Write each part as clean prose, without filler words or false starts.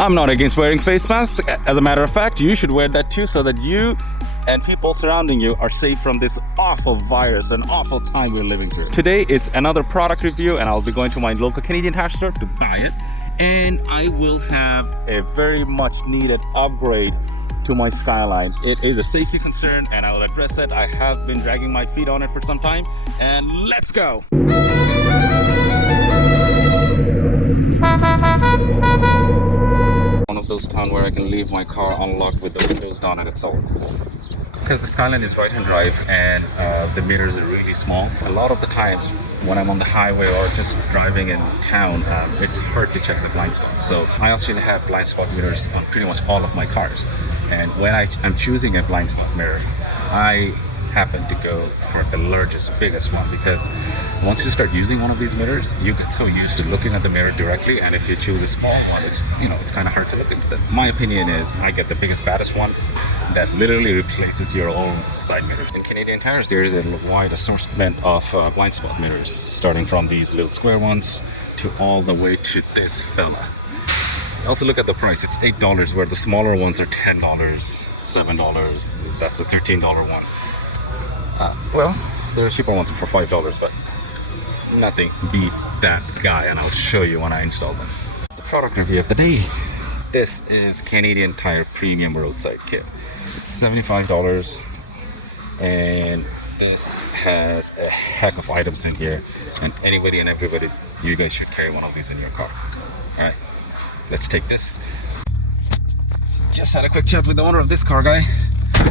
I'm not against wearing face masks. As a matter of fact, you should wear that too, so that you and people surrounding you are safe from this awful virus and awful time we're living through. Today is another product review, and I'll be going to my local Canadian tire store to buy it. And I will have a very much needed upgrade to my Skyline. It is a safety concern, and I will address it. I have been dragging my feet on it for some time, and let's go. One of those towns where I can leave my car unlocked with the windows down and it's all. Because the Skyline is right-hand drive and the mirrors are really small. A lot of the times when I'm on the highway or just driving in town, it's hard to check the blind spot. So I actually have blind spot mirrors on pretty much all of my cars. And when I'm choosing a blind spot mirror, I happen to go for the largest, biggest one, because once you start using one of these mirrors, you get so used to looking at the mirror directly, and if you choose a small one, it's kind of hard to look into them. My opinion is I get the biggest, baddest one that literally replaces your own side mirror. In Canadian tires, there is a wide assortment of blind spot mirrors, starting from these little square ones to all the way to this fella. Also look at the price, it's $8, where the smaller ones are $10, $7, that's a $13 one. Well, there are cheaper ones for $5, but nothing beats that guy, and I'll show you when I install them. The product review of the day. This is Canadian Tire Premium Roadside Kit. It's $75, and this has a heck of items in here, and anybody and everybody, you guys should carry one of these in your car. Alright, let's take this. Just had a quick chat with the owner of this car guy,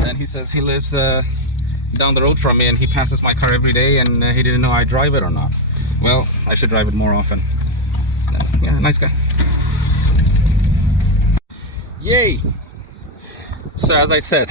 and he says he lives down the road from me, and he passes my car every day, and he didn't know I drive it or not. Well, I should drive it more often. Yeah, nice guy. Yay! So as I said,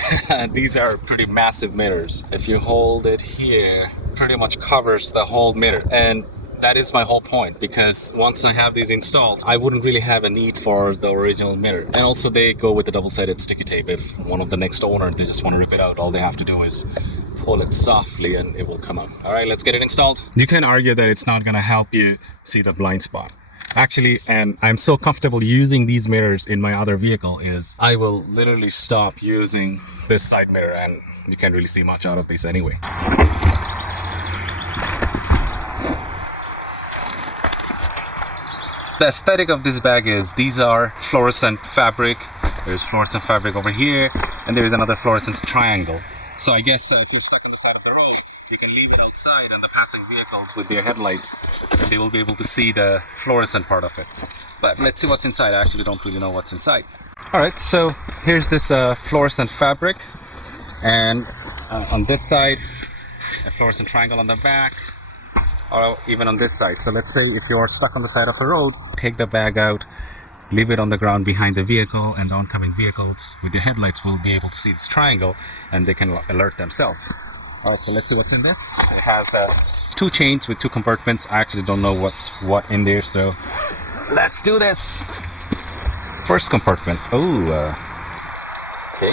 these are pretty massive mirrors. If you hold it here, pretty much covers the whole mirror, and that is my whole point, because once I have these installed, I wouldn't really have a need for the original mirror. And also they go with the double-sided sticky tape. If one of the next owner, they just want to rip it out, all they have to do is pull it softly and it will come out. All right, let's get it installed. You can argue that it's not going to help you see the blind spot. Actually, and I'm so comfortable using these mirrors in my other vehicle, is I will literally stop using this side mirror, and you can't really see much out of this anyway. The aesthetic of this bag is these are fluorescent fabric. There's fluorescent fabric over here, and there is another fluorescent triangle. So I guess if you're stuck on the side of the road, you can leave it outside, and the passing vehicles with their headlights, they will be able to see the fluorescent part of it. But let's see what's inside. I actually don't really know what's inside. Alright, so here's this fluorescent fabric, and on this side, a fluorescent triangle on the back, or even on this side. So let's say if you're stuck on the side of the road, take the bag out, leave it on the ground behind the vehicle, and the oncoming vehicles with their headlights will be able to see this triangle, and they can alert themselves. Alright, so let's see what's in this. It has two chains with two compartments. I actually don't know what's what in there, so let's do this. First compartment. Oh, okay.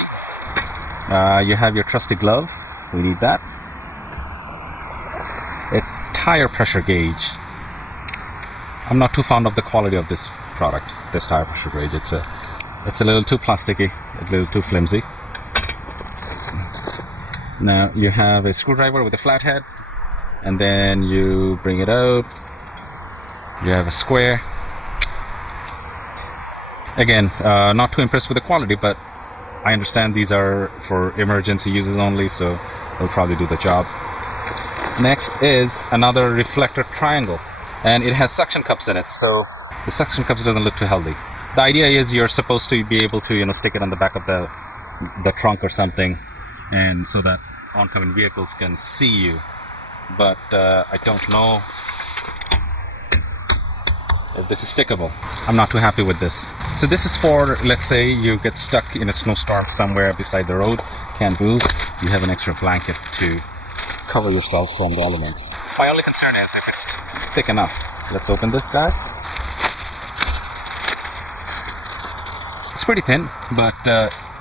You have your trusty glove. We need that. A tire pressure gauge. I'm not too fond of the quality of this product, this tire pressure gauge. It's a little too plasticky, a little too flimsy. Now you have a screwdriver with a flathead, and then you bring it out. You have a square. Again, not too impressed with the quality, but I understand these are for emergency uses only, so they'll probably do the job. Next is another reflector triangle, and it has suction cups in it, so the suction cups doesn't look too healthy. The idea is you're supposed to be able to, stick it on the back of the trunk or something, and so that oncoming vehicles can see you. But I don't know if this is stickable. I'm not too happy with this. So this is for, let's say you get stuck in a snowstorm somewhere beside the road, can't move, you have an extra blanket to cover yourself from the elements. My only concern is if it's thick enough. Let's open this guy. It's pretty thin, but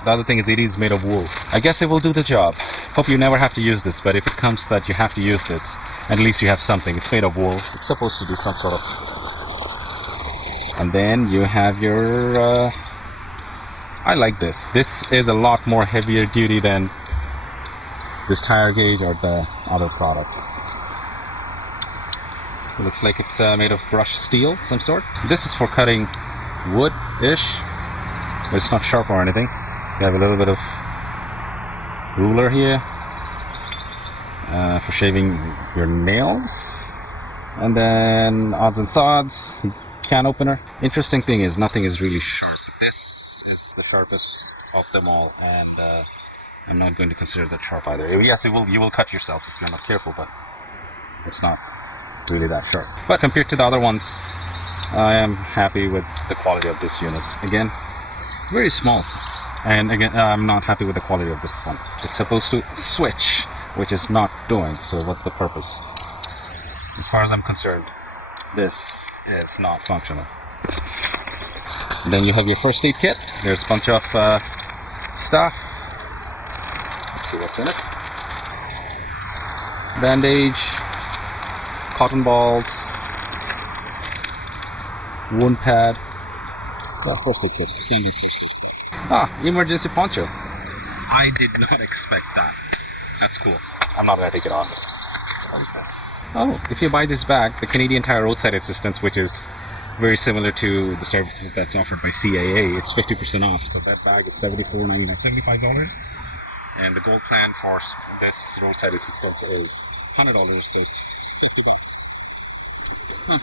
the other thing is it is made of wool. I guess it will do the job. Hope you never have to use this, but if it comes that you have to use this, at least you have something. It's made of wool. It's supposed to do some sort of... And then you have your... I like this. This is a lot more heavier duty than this tire gauge or the other product. It looks like it's made of brushed steel, some sort. This is for cutting wood-ish, but it's not sharp or anything. You have a little bit of ruler here for shaving your nails, and then odds and sods, can opener. Interesting thing is nothing is really sharp. This is the sharpest of them all, and I'm not going to consider that sharp either. Yes, you will cut yourself if you're not careful, but it's not really that sharp. But compared to the other ones, I am happy with the quality of this unit. Again, very small. And again, I'm not happy with the quality of this one. It's supposed to switch, which is not doing, so what's the purpose? As far as I'm concerned, this is not functional. Then you have your first aid kit. There's a bunch of stuff. Let's see what's in it. Bandage, cotton balls, wound pad. First aid kit. Emergency poncho. I did not expect that. That's cool. I'm not gonna take it off. What is this? Oh, if you buy this bag, the Canadian Tire Roadside Assistance, which is very similar to the services that's offered by CAA, it's 50% off. So that bag is $74.99, $75. And the gold plan for this roadside assistance is $100, so it's $50.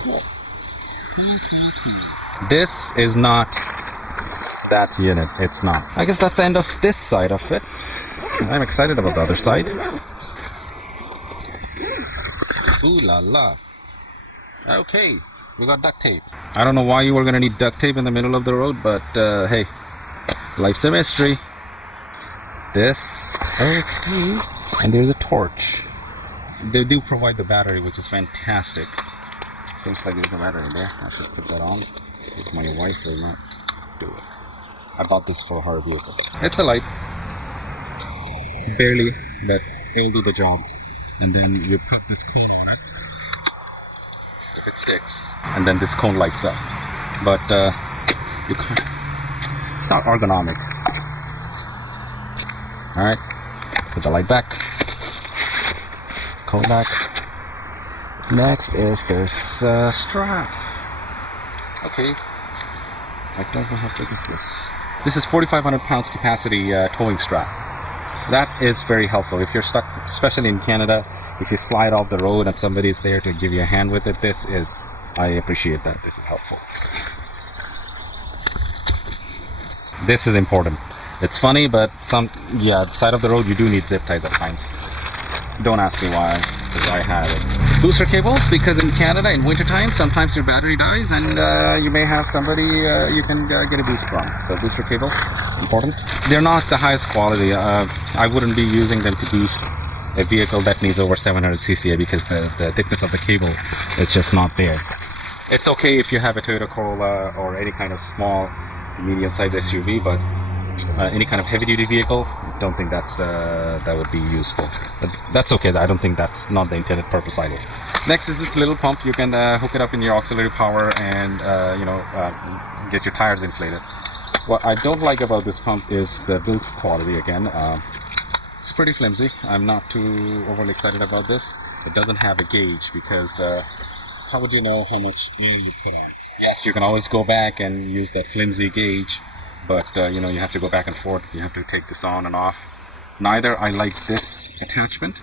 Cool. This is not that unit. It's not. I guess that's the end of this side of it. I'm excited about the other side. Ooh la la. Okay, we got duct tape. I don't know why you were gonna need duct tape in the middle of the road, but hey, life's a mystery. This, okay, and there's a torch. They do provide the battery, which is fantastic. Seems like there's a battery there. I should put that on. If my wife will not do it. I bought this for her vehicle. It's a light. Barely, but it'll do the job. And then you put this cone on it. If it sticks. And then this cone lights up. But you can't. It's not ergonomic. Alright. Put the light back. Cone back. Next is this strap. Okay. I don't know how big is this. This is 4,500 pounds capacity towing strap. That is very helpful. If you're stuck, especially in Canada, if you slide off the road and somebody's there to give you a hand with it, I appreciate that. This is helpful. This is important. It's funny, but the side of the road you do need zip ties at times. Don't ask me why, because I have it. Booster cables, because in Canada in wintertime sometimes your battery dies and you may have somebody you can get a boost from. So booster cable, important. They're not the highest quality. I wouldn't be using them to boost a vehicle that needs over 700 cc because the thickness of the cable is just not there. It's okay if you have a Toyota Corolla or any kind of small, medium-sized SUV, but any kind of heavy-duty vehicle, don't think that would be useful. But that's okay. I don't think that's not the intended purpose either. Next is this little pump. You can hook it up in your auxiliary power and get your tires inflated. What I don't like about this pump is the build quality. Again, it's pretty flimsy. I'm not too overly excited about this. It doesn't have a gauge because how would you know how much air you put on? Yes, you can always go back and use that flimsy gauge. But you have to go back and forth. You have to take this on and off. Neither I like this attachment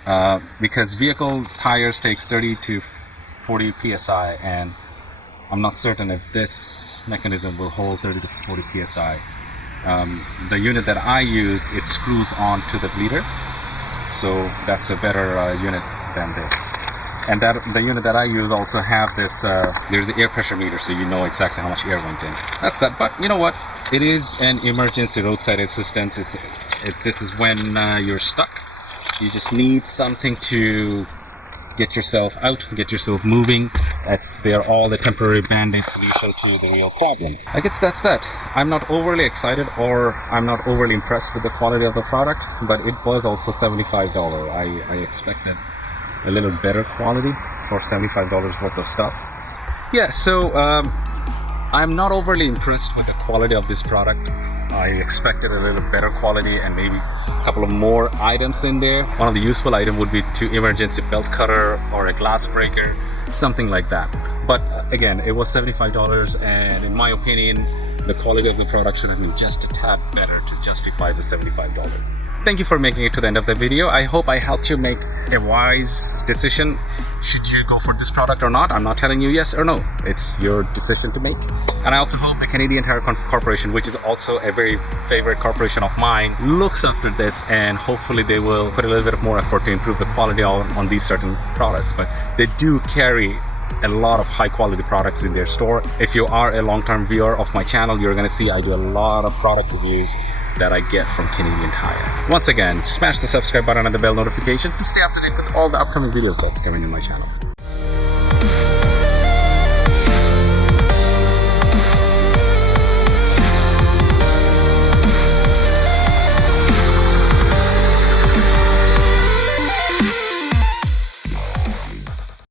because vehicle tires takes 30 to 40 psi, and I'm not certain if this mechanism will hold 30 to 40 psi. The unit that I use, it screws on to the bleeder, so that's a better unit than this. And the unit that I use also have this. There's the air pressure meter, so you know exactly how much air went in. That's that. But you know what? It is an emergency roadside assistance. This is when you're stuck. You just need something to get yourself out, get yourself moving. They are all the temporary band-aid solution to the real problem. I guess that's that. I'm not overly excited or I'm not overly impressed with the quality of the product, but it was also $75. I expected a little better quality for $75 worth of stuff. Yeah, so I'm not overly impressed with the quality of this product. I expected a little better quality and maybe a couple of more items in there. One of the useful items would be to emergency belt cutter or a glass breaker, something like that. But again, it was $75, and in my opinion, the quality of the product should have been just a tad better to justify the $75. Thank you for making it to the end of the video. I hope I helped you make a wise decision. Should you go for this product or not? I'm not telling you yes or no. It's your decision to make. And I also hope the Canadian Tire Corporation, which is also a very favorite corporation of mine, looks after this, and hopefully they will put a little bit more effort to improve the quality on these certain products. But they do carry a lot of high quality products in their store. If you are a long-term viewer of my channel, you're gonna see I do a lot of product reviews that I get from Canadian Tire. Once again, smash the subscribe button and the bell notification to stay up to date with all the upcoming videos that's coming in my channel.